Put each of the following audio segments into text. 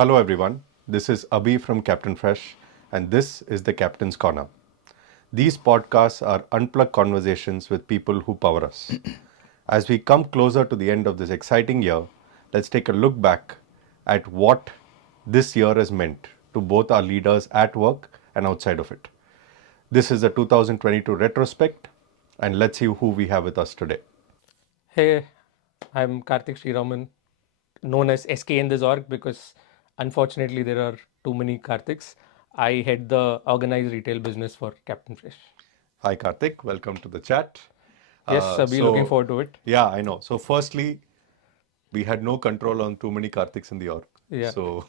Hello everyone, this is Abhi from Captain Fresh and this is the Captain's Corner. These podcasts are unplugged conversations with people who power us. As we come closer to the end of this exciting year, let's take a look back at what this year has meant to both our leaders at work and outside of it. This is the 2022 retrospect and let's see who we have with us today. Hey, I'm Karthik Sreeraman, known as SK in this org because unfortunately there are too many Kartiks. I head the organized retail business for Captain Fresh. Hi Karthik, welcome to the chat. Yes, I'll be looking forward to it. Yeah, I know. So firstly, we had no control on too many Kartiks in the org. Yeah, So,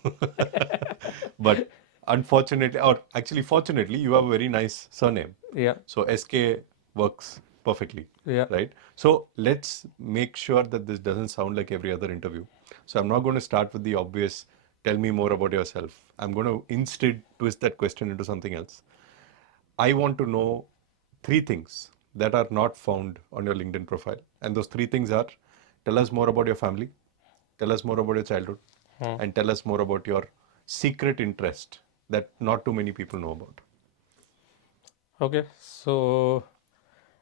but unfortunately, or actually fortunately, you have a very nice surname. yeah, So SK works perfectly, yeah. right? So let's make sure that this doesn't sound like every other interview. So I'm not going to start with the obvious, tell me more about yourself. I'm going to instead twist that question into something else. I want to know three things that are not found on your LinkedIn profile. And those three things are tell us more about your family, tell us more about your childhood, and tell us more about your secret interest that not too many people know about. Okay, so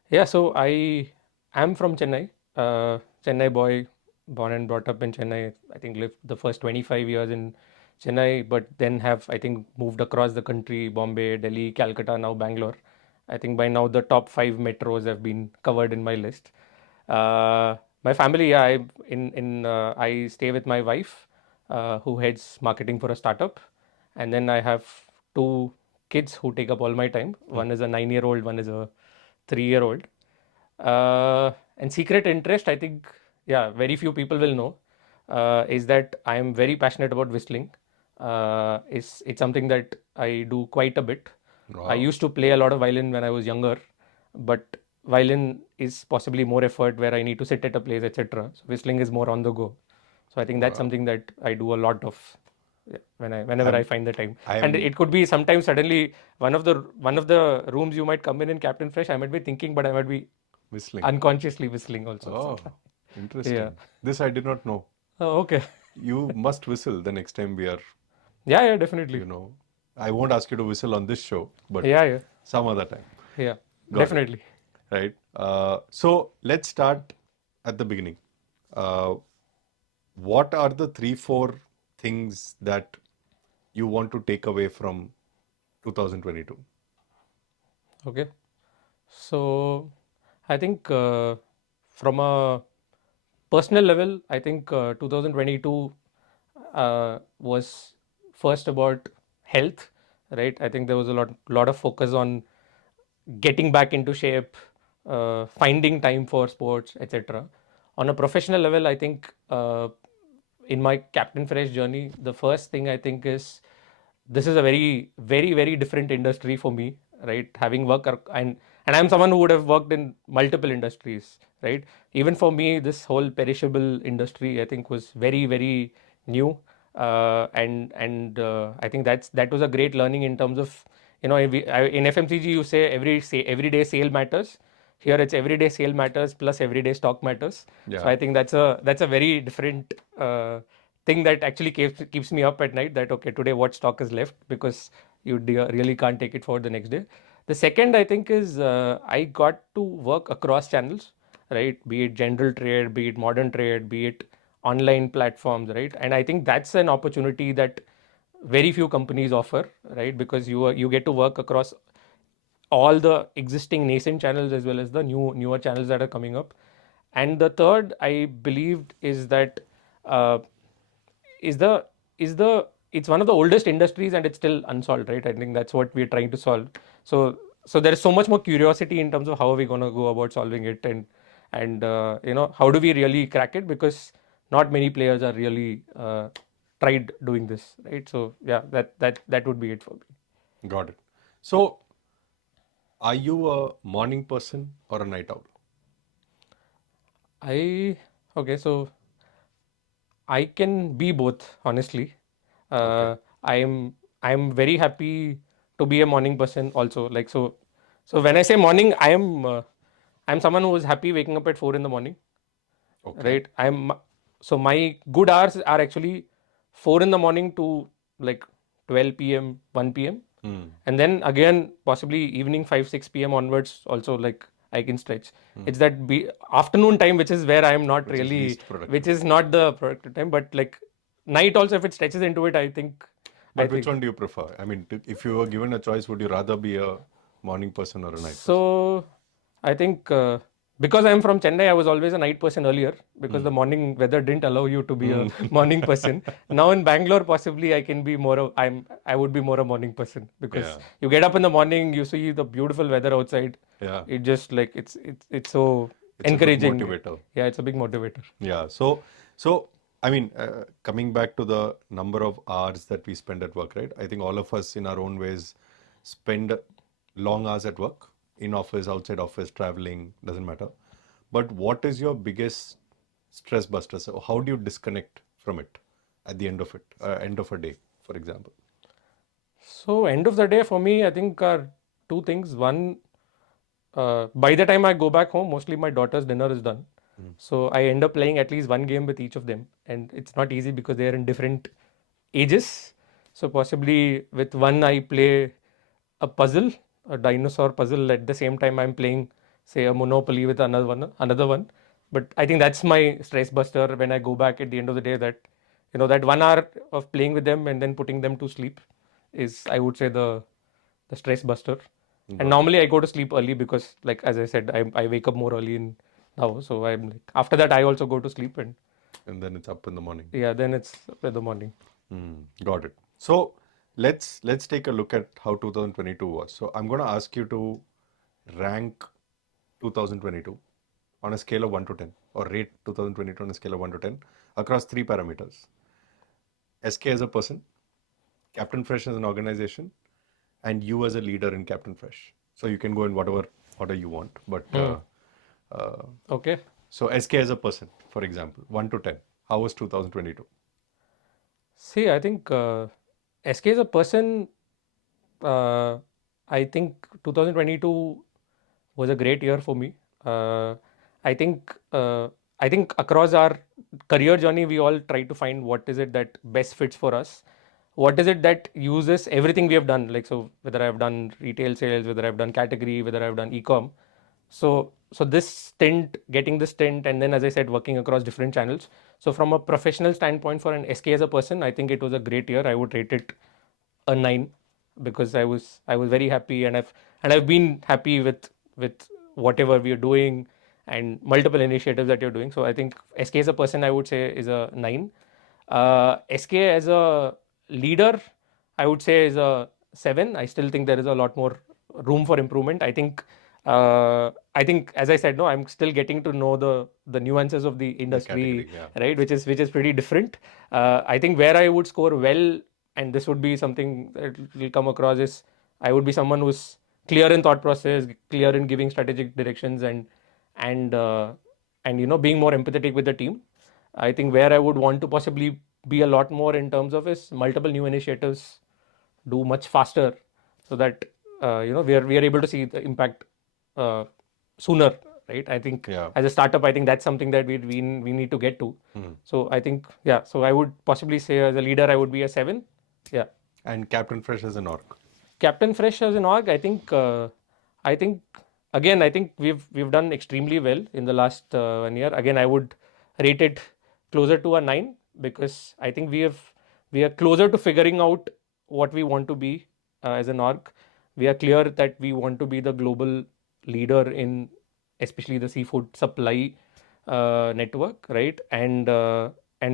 yeah, so I am from Chennai, Chennai boy, born and brought up in Chennai. I think lived the first 25 years in Chennai, but then have I think moved across the country, Bombay, Delhi, Calcutta, now Bangalore. I think by now the top five metros have been covered in my list. My family, yeah, I stay with my wife, who heads marketing for a startup, and then I have two kids who take up all my time. One is a 9 year old, one is a 3 year old. And secret interest, I think, yeah, very few people will know, is that I am very passionate about whistling. It's something that I do quite a bit. I Wow. used to play a lot of violin when I was younger, but violin is possibly more effort where I need to sit at a place, etc. So whistling is more on the go. So I think that's Wow. something that I do a lot of, yeah, whenever I I'm, find the time. And I'm, it could be sometimes suddenly one of the rooms you might come in Captain Fresh, I might be thinking, but I might be whistling. unconsciously whistling also. So Oh, yeah. interesting. This I did not know. Oh, okay. You must whistle the next time we are, Yeah, yeah, definitely. you know, I won't ask you to whistle on this show, but Yeah, yeah, some other time. yeah, Got it. definitely. Right. So let's start at the beginning. Uh, what are the three, four things that you want to take away from 2022? Okay. So I think from a personal level, I think 2022 was first about health, right? I think there was a lot of focus on getting back into shape, finding time for sports, etc. On a professional level, I think in my Captain Fresh journey, the first thing I think is this is a very, very, very different industry for me, right? Having worked and I'm someone who would have worked in multiple industries, right? Even for me, this whole perishable industry, I think, was very, very new, and I think that was a great learning in terms of in FMCG you say everyday sale matters. Here it's everyday sale matters plus everyday stock matters. So Yeah. I think that's a very different thing that actually keeps me up at night. That okay, today what stock is left because you really can't take it forward the next day. The second I think is I got to work across channels, right? Be it general trade, be it modern trade, be it online platforms, right? And I think that's an opportunity that very few companies offer, right? Because you get to work across all the existing nascent channels as well as the newer channels that are coming up. And the third I believed is that uh, is the is the it's one of the oldest industries and it's still unsolved, right? I think that's what we're trying to solve. So there is so much more curiosity in terms of how are we going to go about solving it, and how do we really crack it, because not many players are really tried doing this, right? So yeah, that would be it for me. Got it. So, are you a morning person or a night owl? I Okay, so I can be both, honestly. Okay. Uh, I'm very happy to be a morning person also. Like so when I say morning, I'm someone who is happy waking up at 4 in the morning, Okay. right? I'm So my good hours are actually 4 in the morning to like 12 p.m., 1 p.m. Hmm. And then again, possibly evening 5, 6 p.m. onwards, also like I can stretch. It's that afternoon time, which is where I am not Which is really, least productive. which is not the productive time, but like night also, if it stretches into it, I think. But which one do you prefer? I mean, if you were given a choice, would you rather be a morning person or a night person? So I think because I'm from Chennai, I was always a night person earlier because the morning weather didn't allow you to be a morning person. Now in Bangalore, possibly I can be more. I would be more a morning person because Yeah. you get up in the morning, you see the beautiful weather outside. Yeah. It just like it's so It's a good encouraging. motivator. Yeah, it's a big motivator. Yeah. So I mean, coming back to the number of hours that we spend at work, right? I think all of us in our own ways spend long hours at work, in office, outside office, traveling, doesn't matter. But what is your biggest stress buster? So how do you disconnect from it at the end of a day, for example? So end of the day for me, I think are two things. One, by the time I go back home, mostly my daughter's dinner is done. So I end up playing at least one game with each of them, and it's not easy because they are in different ages. So possibly with one I play a puzzle, a dinosaur puzzle. At the same time, I'm playing, say, a Monopoly with another one, another one. But I think that's my stress buster when I go back at the end of the day. That that 1 hour of playing with them and then putting them to sleep is, I would say, the stress buster. And Got it. normally I go to sleep early because, like as I said, I wake up more early in now. So I'm like, after that I also go to sleep, and And then it's up in the morning. yeah, then it's in the morning. Got it. So let's take a look at how 2022 was. So I'm going to ask you to rank 2022 on a scale of 1 to 10, or rate 2022 on a scale of 1 to 10 across three parameters: SK as a person, Captain Fresh as an organization, and you as a leader in Captain Fresh. So you can go in whatever order you want. But uh, Okay. so SK as a person, for example, 1 to 10, how was 2022? See, I think SK is a person. Uh, I think 2022 was a great year for me. Uh, I think I think across our career journey, we all try to find what is it that best fits for us. What is it that uses everything we have done? Like, so whether I've done retail sales, whether I've done category, whether I've done e-com. So this stint, getting the stint, and then as I said, working across different channels. So from a professional standpoint, for an SK as a person, I think it was a great year. I would rate it a 9 because I was very happy, and I've been happy with whatever we are doing and multiple initiatives that you're doing. So I think SK as a person, I would say, is a 9. SK as a leader, I would say, is a 7. I still think there is a lot more room for improvement. I think, as I said, no, I'm still getting to know the nuances of the The industry, category, yeah. right? Which is pretty different. I think where I would score well, and this would be something that will come across, is I would be someone who's clear in thought process, clear in giving strategic directions, and uh, and being more empathetic with the team. I think where I would want to possibly be a lot more in terms of is multiple new initiatives do much faster, so that we are able to see the impact uh, sooner, right? I think Yeah. as a startup, I think that's something that we need to get to. So I think, yeah, so I would possibly say as a leader I would be a 7. Yeah. And Captain Fresh as an org. Captain Fresh as an org, I think again, I think we've done extremely well in the last 1 year. Again, I would rate it closer to a 9 because I think we are closer to figuring out what we want to be as an org. We are clear that we want to be the global leader in especially the seafood supply network, right? And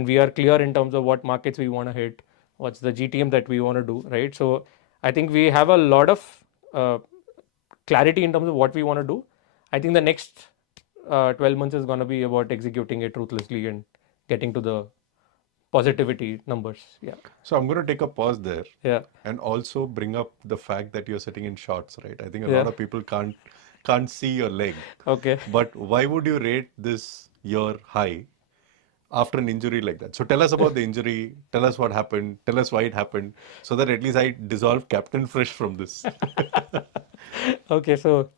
we are clear in terms of what markets we want to hit, what's the GTM that we want to do, right? So I think we have a lot of uh, clarity in terms of what we want to do. I think the next 12 months is going to be about executing it ruthlessly and getting to the positivity numbers. Yeah. So I'm going to take a pause there Yeah. and also bring up the fact that you're sitting in shorts, right? I think a lot Yeah. of people can't see your leg. Okay. But why would you rate this year high after an injury like that? So tell us about the injury, tell us what happened, tell us why it happened, so that at least I dissolve Captain Fresh from this. Okay, so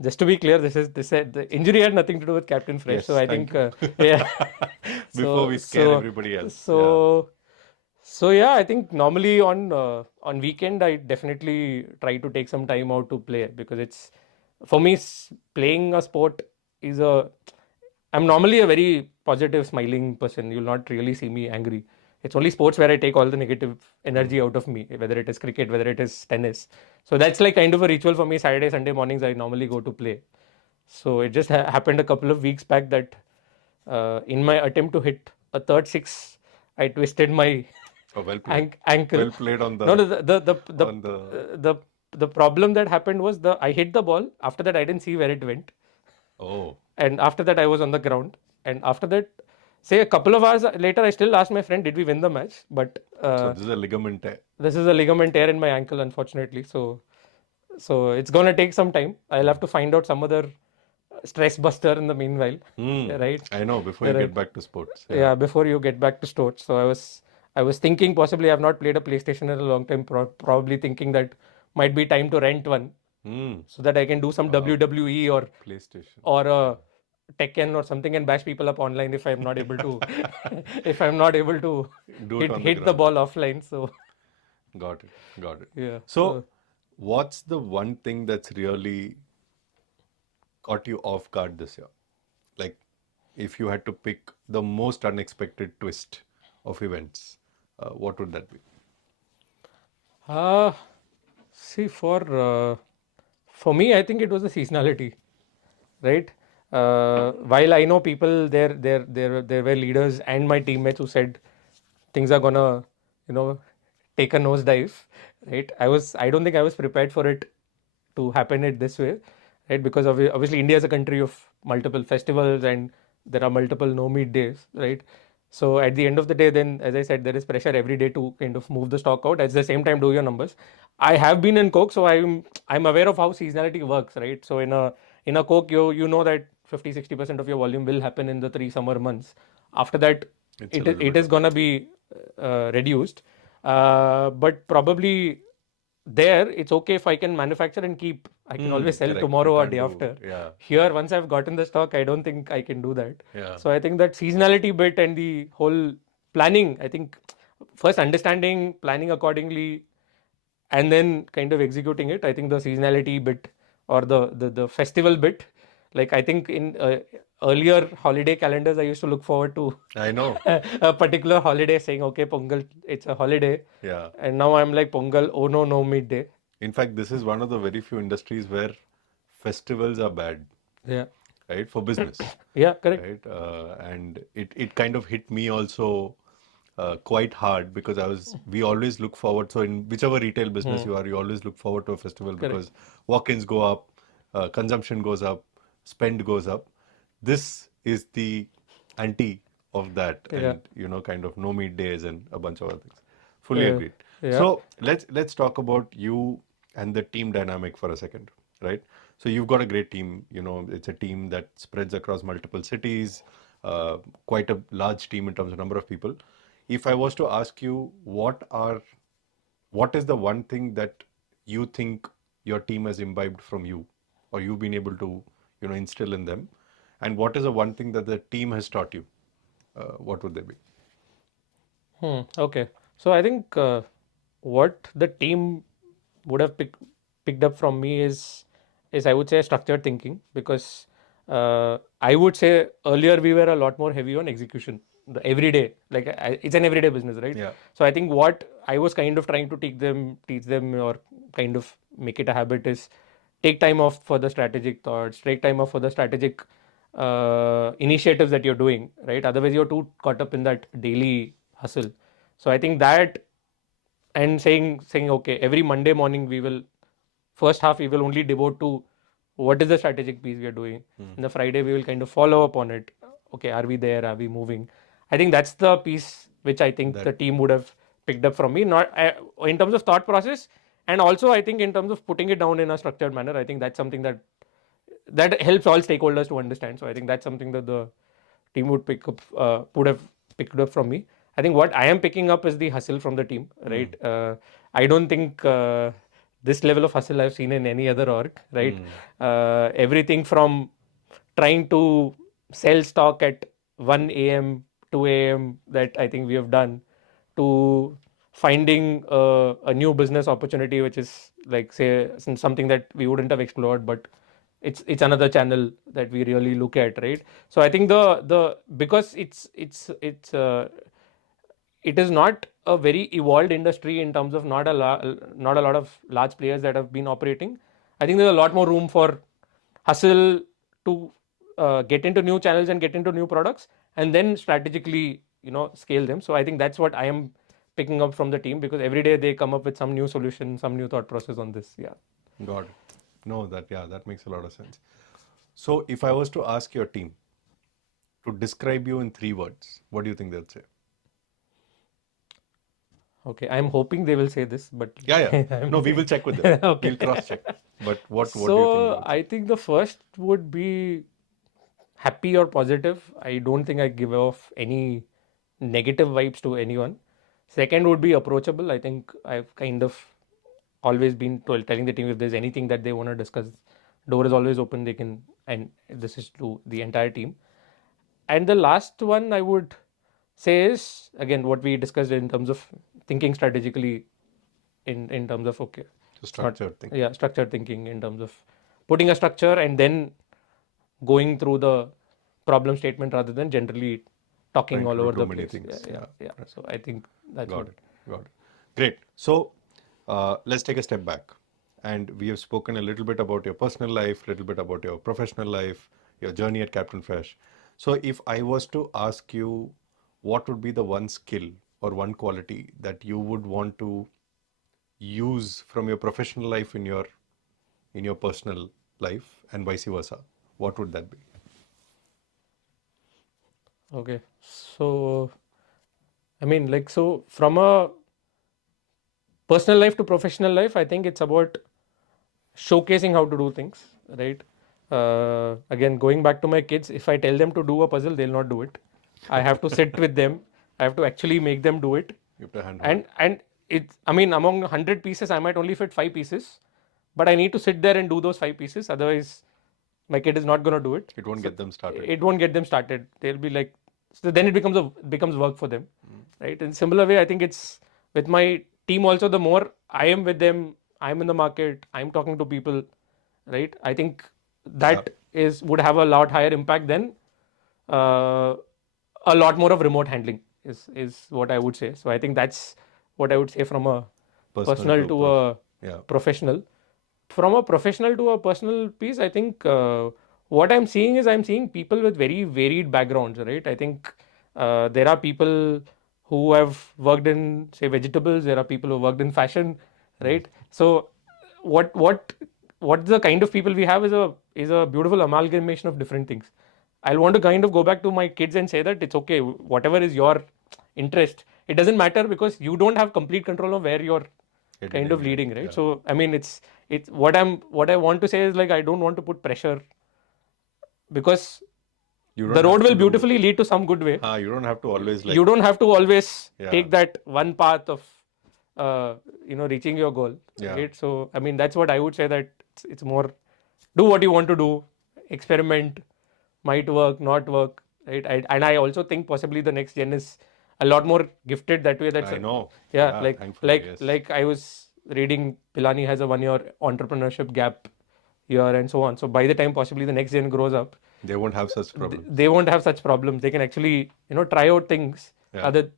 just to be clear, the injury had nothing to do with Captain Fresh. So Yes, I thank think you. yeah. Before so we scare so everybody else. Yeah. so So yeah, I think normally on weekend I definitely try to take some time out to play, because it's for me playing a sport is a I'm normally a very positive, smiling person. You'll not really see me angry. It's only sports where I take all the negative energy out of me, whether it is cricket, whether it is tennis. So that's like kind of a ritual for me. Saturday, Sunday mornings, I normally go to play. So it just happened a couple of weeks back that in my attempt to hit a third six, I twisted my Oh, well played. ankle. Well played on No, the no, on the. the problem that happened was the I hit the ball. After that, I didn't see where it went, Oh, and after that, I was on the ground. And after that, say a couple of hours later, I still asked my friend, "Did we win the match?" But so this is a ligament tear. this is a ligament tear in my ankle, unfortunately. So it's gonna take some time. I'll have to find out some other stress buster in the meanwhile, Hmm. right? I know. Before you get Right. back to sports, yeah. Yeah, before you get back to sports. So I was thinking possibly I've not played a PlayStation in a long time. Probably thinking that might be time to rent one Hmm. so that I can do some Uh, WWE PlayStation. or Tekken or something and bash people up online if I'm not able to if I'm not able to Do it hit on the hit the ground. ball offline. So Got it. Got it. yeah. So, what's the one thing that's really caught you off guard this year? Like, if you had to pick the most unexpected twist of events, what would that be? Uh see for me I think it was the seasonality, right? While I know people, there were leaders and my teammates who said things are gonna, you know, take a nosedive, right? I don't think I was prepared for it to happen it this way, right? Because obviously India is a country of multiple festivals and there are multiple no meet days, right? So at the end of the day, then as I said, there is pressure every day to kind of move the stock out. At the same time, do your numbers. I have been in Coke, so I'm aware of how seasonality works, right? So in a Coke, you know that 50-60% of your volume will happen in the 3 summer months. After that, It's a it little it bit is of a. gonna be reduced, but probably there it's okay if I can manufacture and keep. I can Hmm. always sell Correct. You tomorrow or can't day do. after. Yeah. Yeah. Here, once I've gotten the stock, I don't think I can do that. Yeah. So I think that seasonality bit and the whole planning, I think first understanding, planning accordingly, and then kind of executing it. I think the seasonality bit or the festival bit, like I think in earlier holiday calendars, I used to look forward to I know. a particular holiday, saying, okay, Pongal, it's a holiday. Yeah. And now I'm like, Pongal, oh no, no midday. In fact, this is one of the very few industries where festivals are bad, Yeah. right? For business, Yeah, correct. right? And it kind of hit me also quite hard because we always look forward. So in whichever retail business you are, you always look forward to a festival Correct. because walk-ins go up, consumption goes up, spend goes up. This is the anti of that, Yeah. and kind of no meet days and a bunch of other things. Fully Uh, agreed. yeah. So let's talk about you and the team dynamic for a second, right? So you've got a great team. It's a team that spreads across multiple cities, quite a large team in terms of number of people. If I was to ask you, what is the one thing that you think your team has imbibed from you, or you've been able to, instill in them, and what is the one thing that the team has taught you? What would they be? Okay. So I think what the team would have picked up from me is I would say structured thinking, because I would say earlier we were a lot more heavy on execution, the everyday, like it's an everyday business, right? Yeah. So I think what I was kind of trying to teach them or kind of make it a habit is take time off for the strategic thoughts, take time off for the strategic initiatives that you're doing, right? Otherwise you're too caught up in that daily hustle. So I think that, and saying okay, every Monday morning we will, first half we will only devote to what is the strategic piece we are doing. And the Friday we will kind of follow up on it. Okay, are we there, are we moving? I think that's the piece which I think That the team would have picked up from me, not in terms of thought process, and also I think in terms of putting it down in a structured manner. I think that's something that helps all stakeholders to understand. So I think that's something that the team would have picked up from me. I think what I am picking up is the hustle from the team, right? I don't think this level of hustle I've seen in any other org, right? Everything from trying to sell stock at 1 a.m., 2 a.m. that I think we have done, to finding a new business opportunity, which is like say something that we wouldn't have explored, but it's another channel that we really look at, right? So I think the because it is not a very evolved industry in terms of not a lot of large players that have been operating. I think there's a lot more room for hustle to get into new channels and get into new products, and then strategically scale them. So I think that's what I am picking up from the team, because every day they come up with some new solution, some new thought process on this. Yeah. Got it. No, that makes a lot of sense. So if I was to ask your team to describe you in 3 words, what do you think they'll say? Okay, I'm hoping they will say this, but Yeah. No, we will check with them. okay. We'll cross check. But what do you think they So would say? I think the first would be happy or positive. I don't think I give off any negative vibes to anyone. Second would be approachable. I think I've kind of always been telling the team, if there's anything that they want to discuss, door is always open. They can, and this is to the entire team. And the last one I would say is again what we discussed in terms of thinking strategically, in terms of okay, So it's not, structured thing. yeah, structured thinking in terms of putting a structure and then going through the problem statement rather than generally talking Trying to all do over too the many place. things. Yeah. Yeah. So I think that's Got what. it. Got it. Great. So let's take a step back. And we have spoken a little bit about your personal life, a little bit about your professional life, your journey at Captain Fresh. So if I was to ask you, what would be the one skill or one quality that you would want to use from your professional life in your personal life and vice versa, what would that be? Okay. So I mean, like, so from a personal life to professional life, I think it's about showcasing how to do things, right? Again, going back to my kids, if I tell them to do a puzzle, they'll not do it. I have to sit with them. I have to actually make them do it. You have to handhold. And it's, I mean, among 100 pieces, I might only fit 5 pieces, but I need to sit there and do those 5 pieces. Otherwise, my kid is not going to do it. It won't So get them started. it won't get them started. They'll be like, so then it becomes work for them, right? In similar way, I think it's with my team also. The more I am with them, I'm in the market, I'm talking to people, right? I think Yeah. that is would have a lot higher impact than uh, a lot more of remote handling is what I would say. So I think that's what I would say from a Personal personal to to a yeah. professional. From a professional to a personal piece, I think what I'm seeing is I'm seeing people with very varied backgrounds, right? I think there are people who have worked in, say, vegetables. There are people who worked in fashion, right? So what what the kind of people we have is a beautiful amalgamation of different things. I'll want to kind of go back to my kids and say that it's okay, whatever is your interest, it doesn't matter, because you don't have complete control of where you're Headed kind in, of right? leading, right? Yeah. So I mean, it's what I want to say is, like, I don't want to put pressure, because You the don't have road will to do. beautifully lead to some good way. You don't have to always like. You don't have to always Yeah. take that one path of reaching your goal, Yeah. right? So I mean, that's what I would say, that it's more do what you want to do, experiment, might work, not work, right? And I also think possibly the next gen is a lot more gifted that way. That's I know. yeah, Thankfully, yes. like I was reading, Pilani has a 1 year entrepreneurship gap year and so on. So by the time possibly the next gen grows up, They won't have such problems. they won't have such problems. They can actually try out things Yeah. other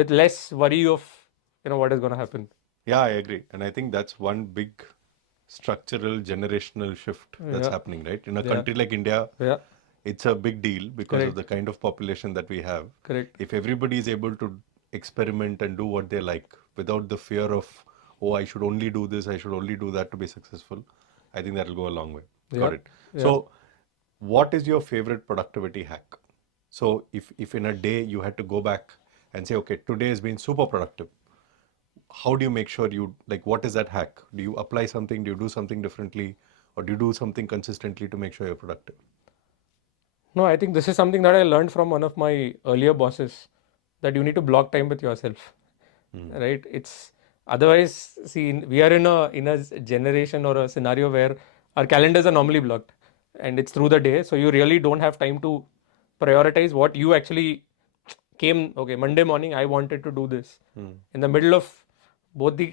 with less worry of what is going to happen. Yeah, I agree. And I think that's one big structural generational shift that's Yeah. happening, right? In a Yeah. country like India, Yeah, it's a big deal because of correct, the kind of population that we have. correct. If everybody is able to experiment and do what they like without the fear of, oh, I should only do this, I should only do that to be successful, I think that'll go a long way. Got Yeah, it. yeah. So, what is your favorite productivity hack? So, if in a day you had to go back and say, okay, today has been super productive, how do you make sure you like what is that hack? Do you apply something? Do you do something differently? Or do you do something consistently to make sure you're productive? No, I think this is something that I learned from one of my earlier bosses, that you need to block time with yourself, right? It's otherwise, see, we are in a generation or a scenario where our calendars are normally blocked, and it's through the day, so you really don't have time to prioritize what you actually came, okay, Monday morning, I wanted to do this. Hmm. In the middle of both the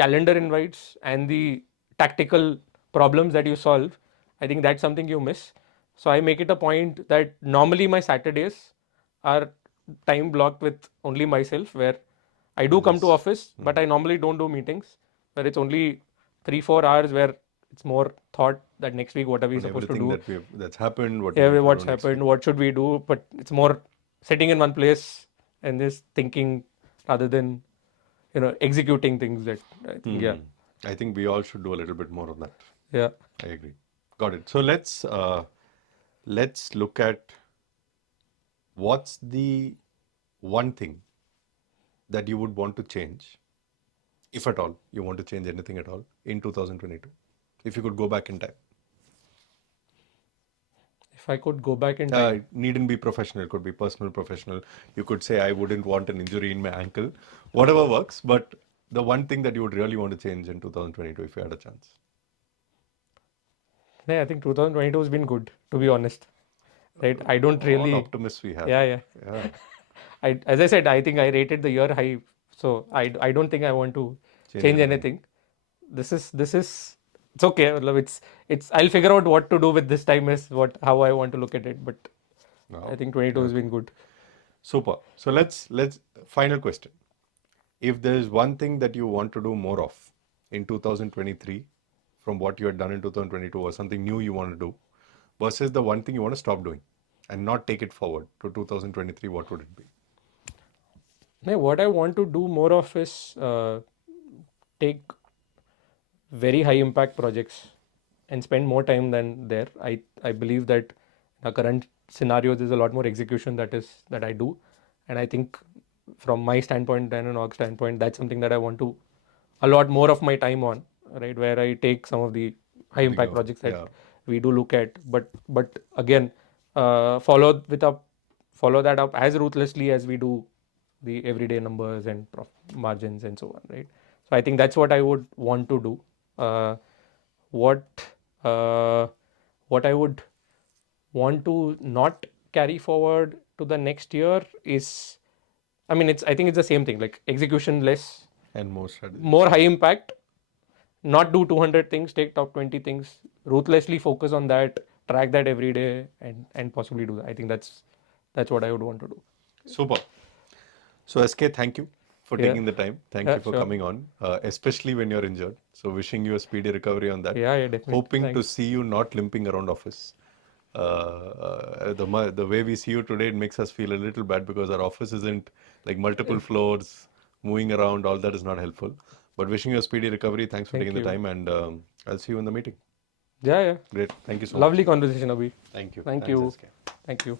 calendar invites and the tactical problems that you solve, I think that's something you miss. So I make it a point that normally my Saturdays are time blocked with only myself, where I do come to Yes. office, but I normally don't do meetings, where it's only 3-4 hours where it's more thought that next week what are we On supposed to everything do, that's happened, what we yeah, need to do what's next week. happened, what should we do, but it's more sitting in one place and just thinking rather than executing things that I think, yeah. I think we all should do a little bit more on that. Yeah. I agree. Got it. So let's look at what's the one thing that you would want to change, if at all you want to change anything at all in 2022, if you could go back in time. If I could go back in time, It needn't be professional, it could be personal, professional. You could say, I wouldn't want an injury in my ankle, whatever works. But the one thing that you would really want to change in 2022 if you had a chance. yeah, I think 2022 has been good, to be honest. Right? I don't All really, optimists we have. yeah, yeah. Yeah. As I said, I think I rated the year high, so I don't think I want to Change change anything. anything. This is it's okay. It's I'll figure out what to do with this time is what how I want to look at it. But I No. think 22 has Okay. been good. Super. So let's final question. If there is one thing that you want to do more of in 2023 from what you had done in 2022, or something new you want to do, versus the one thing you want to stop doing and not take it forward to 2023, what would it be? Now, what I want to do more of is take very high impact projects and spend more time than there. I believe that in our current scenarios there's a lot more execution that I do, and I think from my standpoint and an org standpoint, that's something that I want to a lot more of my time on, right? Where I take some of the high impact Bigger. projects that Yeah. we do look at, but again, follow that up as ruthlessly as we do the everyday numbers and margins and so on, right? So I think that's what I would want to do. What uh, what I would want to not carry forward to the next year is, I mean, I think it's the same thing, like execution less, And more strategy. more high impact, not do 200 things, take top 20 things, ruthlessly focus on that, track that every day, and possibly do that. I think that's what I would want to do. Super. So SK, thank you for Yeah. taking the time. Thank Yeah, you for sure. coming on, especially when you're injured. So wishing you a speedy recovery on that. Yeah, yeah, definitely. Hoping to Thanks. see you not limping around office. The way we see you today, it makes us feel a little bad because our office isn't like multiple floors, moving around. All that is not helpful. But wishing you a speedy recovery. Thanks for Thank taking the you. time, and I'll see you in the meeting. Yeah, yeah. Great. Thank you so much. Lovely conversation, Abhi. Thank you. Thank Thanks, you. SK. Thank you.